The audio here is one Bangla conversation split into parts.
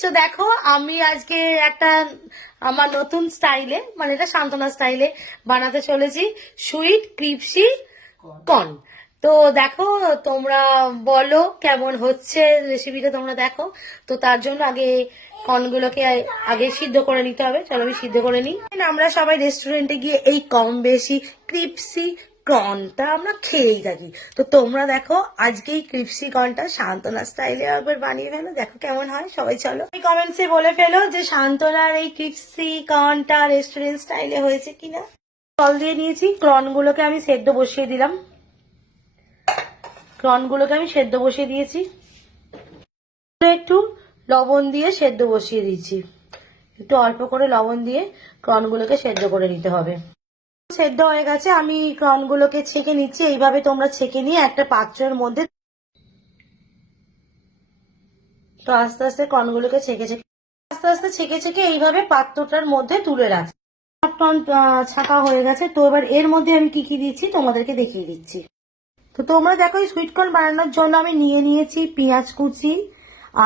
তো দেখো আমি আজকে একটা আমার নতুন স্টাইলে মানে এটা সান্তনা স্টাইলে বানাতে চলেছি সুইট ক্রিপসি কর্ন। তো দেখো তোমরা বলো কেমন হচ্ছে রেসিপিটা, তোমরা দেখো। তো তার জন্য আগে কর্নগুলোকে আগে সিদ্ধ করে নিতে হবে। চলো আমি সিদ্ধ করে নিই। আমরা সবাই রেস্টুরেন্টে গিয়ে এই কম বেশি ক্রিপসি কর্নটা আমরা খেয়েই থাকি। তো তোমরা দেখো আজকে এই ক্রিপসি কর্নটা সান্তনা স্টাইলে একবার বানিয়ে ফেলো, দেখো কেমন হয়। সবাই চলো কমেন্টসে বলে ফেলো যে সান্তনার এই ক্রিপসি কর্নটা রেস্টুরেন্ট স্টাইলে হয়েছে কিনা। জল দিয়ে নিয়েছি, কর্নগুলোকে আমি সেদ্ধ বসিয়ে দিলাম। কর্নগুলোকে আমি সেদ্ধ বসিয়ে দিয়েছি, একটু লবণ দিয়ে সেদ্ধ বসিয়ে দিচ্ছি। একটু অল্প করে লবণ দিয়ে কর্নগুলোকে সেদ্ধ করে নিতে হবে। সেদ্ধ হয়ে গেছে, আমি কর্নগুলোকে ছেঁকে নিচ্ছি। এইভাবে তোমরা ছেঁকে নিয়ে একটা পাত্রের মধ্যে, তো আস্তে আস্তে কর্নগুলোকে ছেঁকে ছেঁকে এইভাবে পাত্রটার মধ্যে তুলে রাখছি। ছাঁকা হয়ে গেছে। তো এবার এর মধ্যে আমি কি কি দিচ্ছি তোমাদেরকে দেখিয়ে দিচ্ছি। তো তোমরা দেখো এই সুইট কর্ন বানানোর জন্য আমি নিয়ে নিয়েছি পেঁয়াজ কুচি,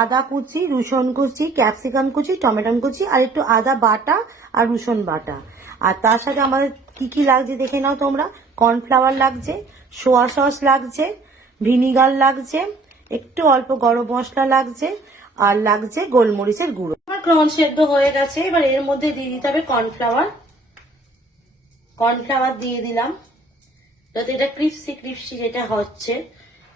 আদা কুচি, রসুন কুচি, ক্যাপসিকাম কুচি, টমেটো কুচি, আর একটু আদা বাটা আর রসুন বাটা। আর তার সাথে আমাদের কি কি লাগছে দেখে নাও তোমরা। কর্নফ্লাওয়ার লাগছে, সোয়া সস লাগছে, ভিনিগার লাগছে, একটু অল্প গরম মশলা লাগছে, আর লাগছে গোলমরিচের গুঁড়ো। আমার কর্ন সেদ্ধ হয়ে গেছে। এবার এর মধ্যে দিয়ে দিতে হবে কর্নফ্লাওয়ার। কর্নফ্লাওয়ার দিয়ে দিলাম যাতে এটা ক্রিপসি যেটা হচ্ছে।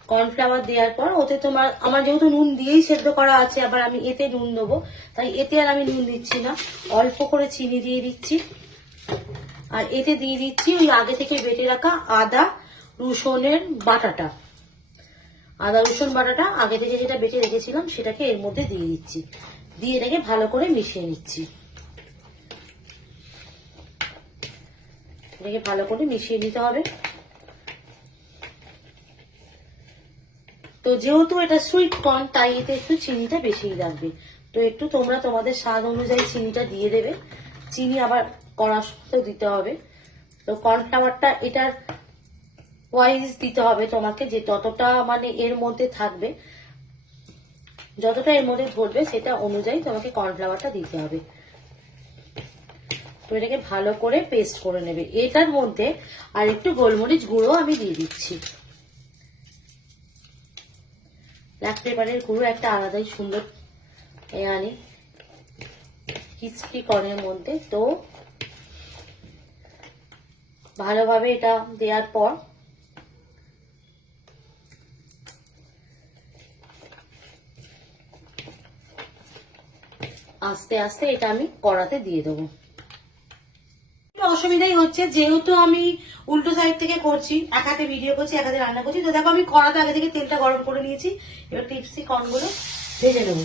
কর্নফ্লাওয়ার দেওয়ার পর ওতে তোমার, আমার যেহেতু নুন দিয়েই সেদ্ধ করা আছে, আবার আমি এতে নুন দেবো, তাই এতে আর আমি নুন দিচ্ছি না। অল্প করে চিনি দিয়ে দিচ্ছি, আর এতে দিয়ে দিচ্ছি ওই আগে থেকে বেটে রাখা আদা রসুনের বাটাটা। আদা রসুন বাটাটা আগে থেকে যেটা বেটে রেখেছিলাম সেটাকে এর মধ্যে দিয়ে দিচ্ছি। দিয়ে এটাকে ভালো করে মিশিয়ে নিচ্ছি। এটাকে ভালো করে মিশিয়ে নিতে হবে। তো যেহেতু এটা সুইট কর্ন তাই এতে একটু চিনিটা বেশি লাগবে। তো একটু তোমরা তোমাদের স্বাদ অনুযায়ী চিনিটা দিয়ে দেবে। চিনি আবার কড়ার সাথে দিতে হবে। তো কর্নফ্লাওয়ারটা এটার ওয়াইজ দিতে হবে তোমাকে, যে ততটা মানে এর মধ্যে থাকবে, যতটা এর মধ্যে ধরবে সেটা অনুযায়ী তোমাকে কর্নফ্লাওয়ারটা দিতে হবে। তো এটাকে ভালো করে পেস্ট করে নেবে। এটার মধ্যে আর একটু গোলমরিচ গুঁড়ো আমি দিয়ে দিচ্ছি। ব্ল্যাক পেপারের গুঁড়ো একটা আলাদাই সুন্দর আনি ক্রিসপি কর্নের মধ্যে। তো ভালোভাবে এটা দেওয়ার পর আস্তে আস্তে এটা আমি কড়াতে দিয়ে দেবো। অসুবিধাই হচ্ছে যেহেতু আমি উল্টো সাইড থেকে করছি, এক হাতে ভিডিও করছি এক হাতে রান্না করছি। তো দেখো আমি কড়াতে আগে থেকে তেলটা গরম করে নিয়েছি। এবার ক্রিপসি কর্নগুলো ভেজে নেবো।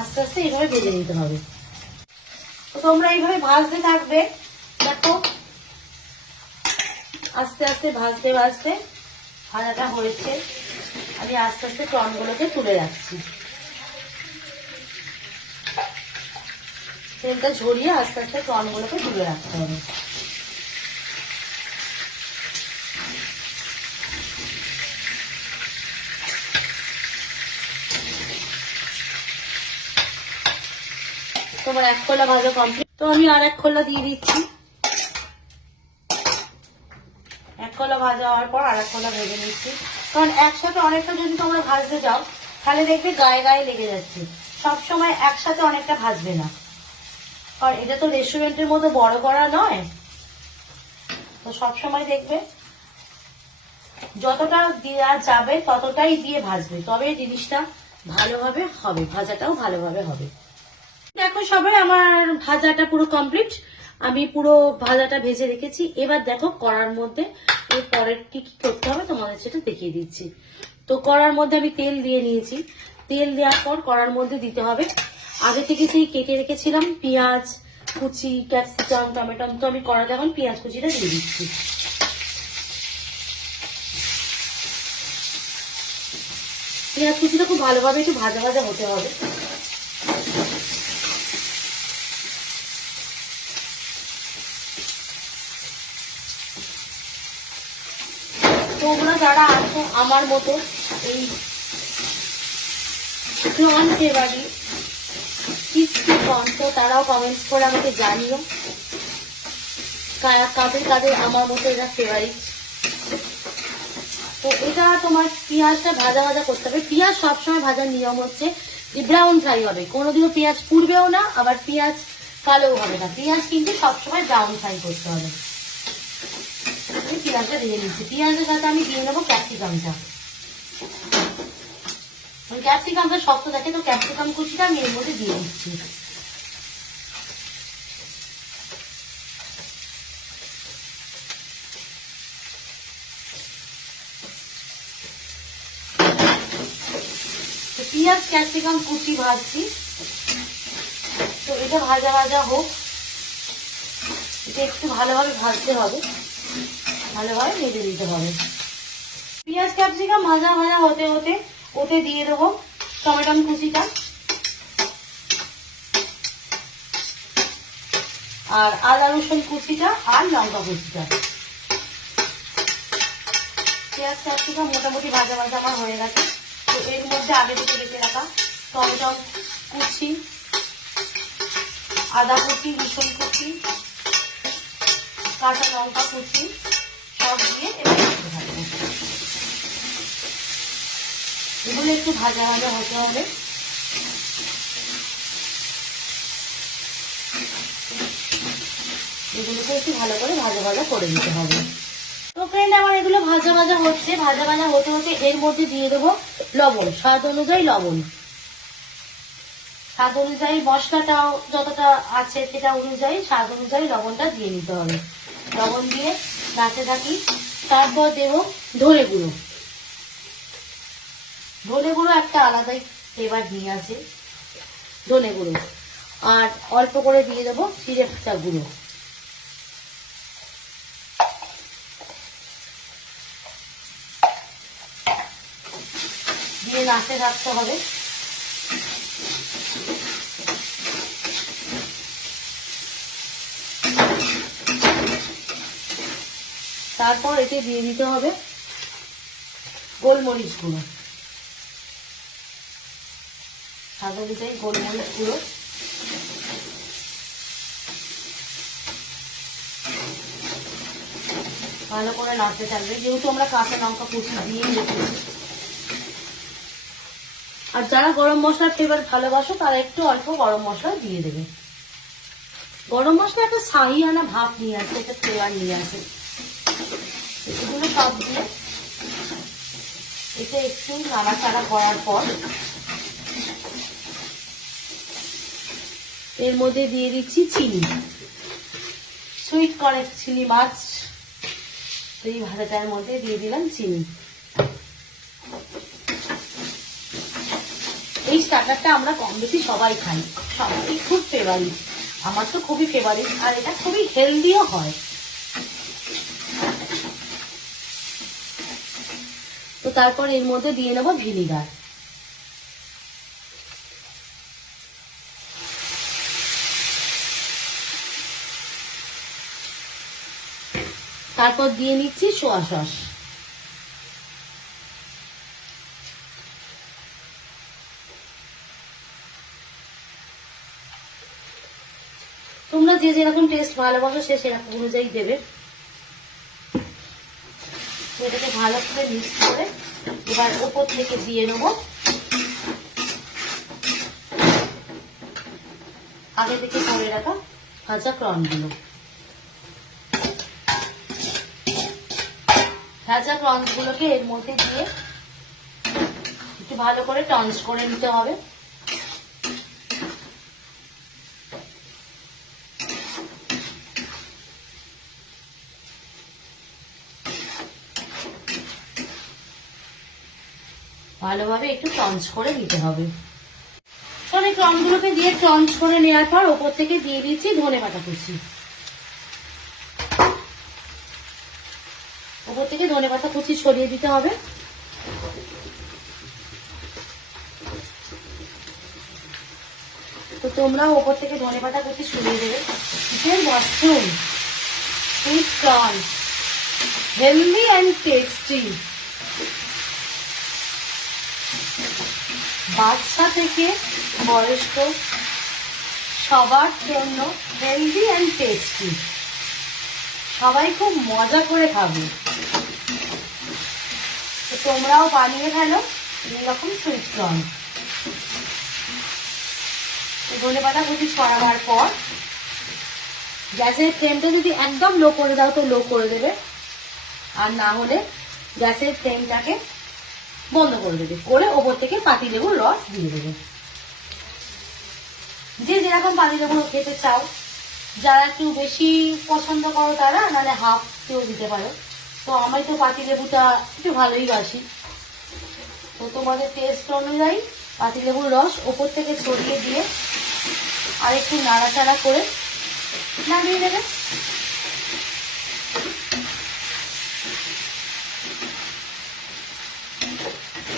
আস্তে আস্তে এইভাবে ভেজে নিতে হবে। তো তোমরা এইভাবে ভাজতে থাকবে। দেখো আস্তে আস্তে ভাজতে ভাজতে ভাজাটা হয়েছে। আমি আস্তে আস্তে কর্নগুলোকে তুলে রাখছি। তেলটা ঝরিয়ে আস্তে আস্তে কর্নগুলোকে তুলে রাখতে হবে। তোমার এক খোলা ভাজা কমপ্লিট। তো আমি আর এক খোলা দিয়ে দিচ্ছি। এক খোলা ভাজা হওয়ার পর আর এক খোলা ভেজে নিচ্ছি। কারণ একসাথে অনেকটা যদি তোমরা ভাজতে যাও তাহলে দেখবে গায়ে গায়ে লেগে যাচ্ছে। সবসময় একসাথে অনেকটা ভাজবে না, কারণ এটা তো রেস্টুরেন্টের মতো বড় করা নয়। তো সবসময় দেখবে যতটা দেওয়া যাবে ততটাই দিয়ে ভাজবে, তবে জিনিসটা ভালোভাবে হবে, ভাজাটাও ভালোভাবে হবে। দেখো সবাই আমার ভাজাটা পুরো কমপ্লিট। আমি পুরো ভাজাটা ভেজে রেখেছি। এবার দেখো কড়ার মধ্যে এর পরের কি কি করতে হবে তোমাদের সেটা দেখিয়ে দিচ্ছি। তো কড়ার মধ্যে আমি তেল দিয়ে নিয়েছি। তেল দেওয়ার পর কড়ার মধ্যে দিতে হবে আগে থেকে সেই কেটে রেখেছিলাম পেঁয়াজ কুচি, ক্যাপসিকাম, টমেটো। তো আমি কড়াতে এখন পেঁয়াজ কুচিটা দিয়ে দিচ্ছি। পেঁয়াজ কুচিটা খুব ভালোভাবে একটু ভাজা ভাজা হতে হবে। তোমরা যারা আছো আমার মতো এই প্রন ফেভারিট ক্রিস্পি কর্ন, তো তারাও কমেন্টস করে আমাকে জানিও কাদের কাদের আমার মতো এটা ফেভারিট। তো এটা তোমার পেঁয়াজটা ভাজা ভাজা করতে হবে। পেঁয়াজ সবসময় ভাজার নিয়ম হচ্ছে যে ব্রাউন ফ্রাই হবে, কোনোদিনও পেঁয়াজ পুড়বেও না, আবার পেঁয়াজ কালোও হবে না। পেঁয়াজ কিন্তু সবসময় ব্রাউন ফ্রাই করতে হবে। আমি পেঁয়াজটা দিয়ে নিচ্ছি। পেঁয়াজের সাথে আমি দিয়ে নেবো ক্যাপসিকামটা। ক্যাপসিকামটা শক্ত থাকে, তো ক্যাপসিকাম কুচিটা আমি এর মধ্যে দিয়ে দিচ্ছি। পেঁয়াজ ক্যাপসিকাম কুচি ভাজছি, তো এটা ভাজা ভাজা হোক। এটা একটু ভালোভাবে ভাজতে হবে, ভালোভাবে ভেজে দিতে হবে। পেঁয়াজ ক্যাপসিকাম ভাজা ভাজা হতে হতে ওতে দিয়ে দেবো টমেটো কুচিটা আর আদা রসুন কুচিটা আর লঙ্কা কুচিটা। পেঁয়াজ ক্যাপসিকাম মোটামুটি ভাজা ভাজা আমার হয়ে গেছে। তো এর মধ্যে আগে থেকে বেঁচে রাখা টমেটো কুচি, আদা কুচি, রসুন কুচি, কাঁচা লঙ্কা কুচি সব দিয়ে এবার করতে থাকবো। এগুলো একটু ভাজা ভাজা হতে হবে। এগুলোকে একটু ভালো করে ভাজা ভাজা করে দিতে হবে। তো ফ্রেন্ড আমার এগুলো ভাজা ভাজা হচ্ছে, ভাজা ভাজা হতে হতে এর মধ্যে দিয়ে দেবো লবণ, স্বাদ অনুযায়ী লবণ। স্বাদ অনুযায়ী মশলাটাও যতটা আছে সেটা অনুযায়ী স্বাদ অনুযায়ী লবণটা দিয়ে নিতে হবে। লবণ দিয়ে নাড়তে থাকি। তারপর দেবো ধনে গুঁড়ো। ধনে গুঁড়ো একটা আলাদাই ফ্লেভার নিয়ে আসে ধনে গুঁড়ো। আর অল্প করে দিয়ে দেবো জিরে ভাজা গুঁড়ো। দিয়ে নাড়তে থাকতে হবে। তারপর এতে দিয়ে দিতে হবে গোলমরিচ গুঁড়ো, স্বাদ অনুযায়ী গোলমরিচ গুঁড়ো। ভালো করে নাড়তে থাকবে, যেহেতু আমরা কাঁচা লঙ্কা কুচি দিয়ে রেখেছি। আর যারা গরম মশলার ফ্লেভার ভালোবাসো তারা একটু অল্প গরম মশলা দিয়ে দেবে। গরম মশলা একটা শাহিয়ানা ভাব নিয়ে আসে, একটা ফ্লেভার নিয়ে আসে। এগুলো সব দিয়ে এটা একটু নাড়াচাড়া করার পর এর মধ্যে দিয়ে দিচ্ছি চিনি, সুইট কর্ন চিলি মাছ। এই ভাজাটার মধ্যে দিয়ে দিলাম চিনি। এই স্টার্টারটা আমরা কম বেশি সবাই খাই, সবাই খুব ফেভারিট। আমার তো খুবই ফেভারিট, আর এটা খুবই হেলদিও হয়। তো তারপর এর মধ্যে দিয়ে নেবো ভিনিগার। তারপর দিয়ে নিচ্ছি সোয়া সস। তোমরা যে যেরকম টেস্ট ভালোবাসো সে সেরকম অনুযায়ী দেবে। এটাকে ভালো করে মিক্স করে এবার উপর থেকে দিয়ে নেবো আগে থেকে করে রাখা ভাজা কর্নগুলো। ভাজা কর্নগুলোকে এর মধ্যে দিয়ে একটু ভালো করে টন্স করে নিতে হবে। ভালোভাবে একটু টন্স করে নিতে হবে। এই কর্নগুলোকে দিয়ে টন্স করে নেওয়ার পর ওপর থেকে দিয়ে দিচ্ছি ধনেপাতা কুচি। ওপর থেকে ধনেপাতা কুচি ছড়িয়ে দিতে হবে। তো তোমরাও ওপর থেকে ধনেপাতা কুচি ছড়িয়ে দেবে। Chicken mushroom sweet corn healthy and tasty, বাচ্চা থেকে বয়স্ক সবার জন্য হেলদি অ্যান্ড টেস্টি, সবাই খুব মজা করে খাবে। তো তোমরাও বানিয়ে ফেলো এইরকম সুইট কর্ন। ধনেপাতা কুচি ছড়াবার পর গ্যাসের ফ্লেমটা যদি একদম লো করে দাও তো লো করে দেবে, আর না হলে গ্যাসের ফ্লেমটাকে বন্ধ করে দেবে, করে ওপর থেকে পাতিলেবুর রস দিয়ে দেবে। যে যেরকম পাতিলেবু খেতে চাও, যারা একটু বেশি পছন্দ করো তারা, নাহলে হাফ কেউ দিতে পারো। তো আমি তো পাতিলেবুটা একটু ভালোই বাসি, তো তোমাদের টেস্ট অনুযায়ী পাতিলেবুর রস ওপর থেকে ছড়িয়ে দিয়ে আর একটু নাড়াচাড়া করে নামিয়ে দেবে।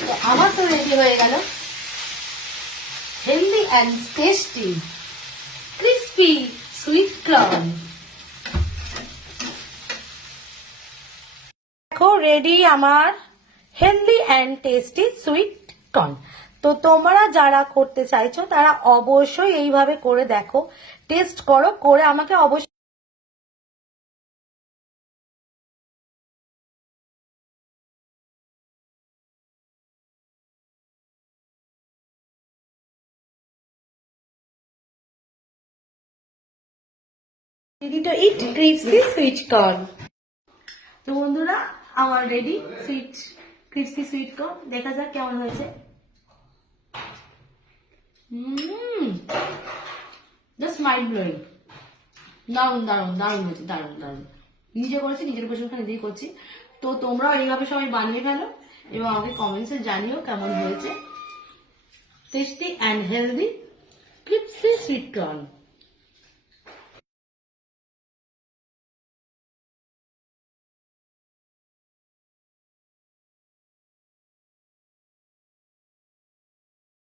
তো আমার তো রেডি হয়ে গেল healthy and tasty crispy sweet corn. দেখো রেডি আমার healthy and tasty sweet corn. তো তোমরা যারা করতে চাইছো তারা অবশ্যই এইভাবে করে দেখো, টেস্ট করো, করে আমাকে অবশ্যই ready to eat crispy sweet corn। তো বন্ধুরা আমার ready sweet crispy sweet corn, দেখা যাক কেমন হয়েছে। জাস্ট মাইন্ড ব্লোয়িং, দারুন দারুন দারুন হয়েছে, দারুন দারুন। নিজে করেছি, নিজের প্রশংসা নিজেই করছি। তো তোমরাও এইভাবে সবাই বানিয়ে ফেলো এবং আমাকে কমেন্টসে জানিও কেমন হয়েছে tasty and healthy crispy sweet corn.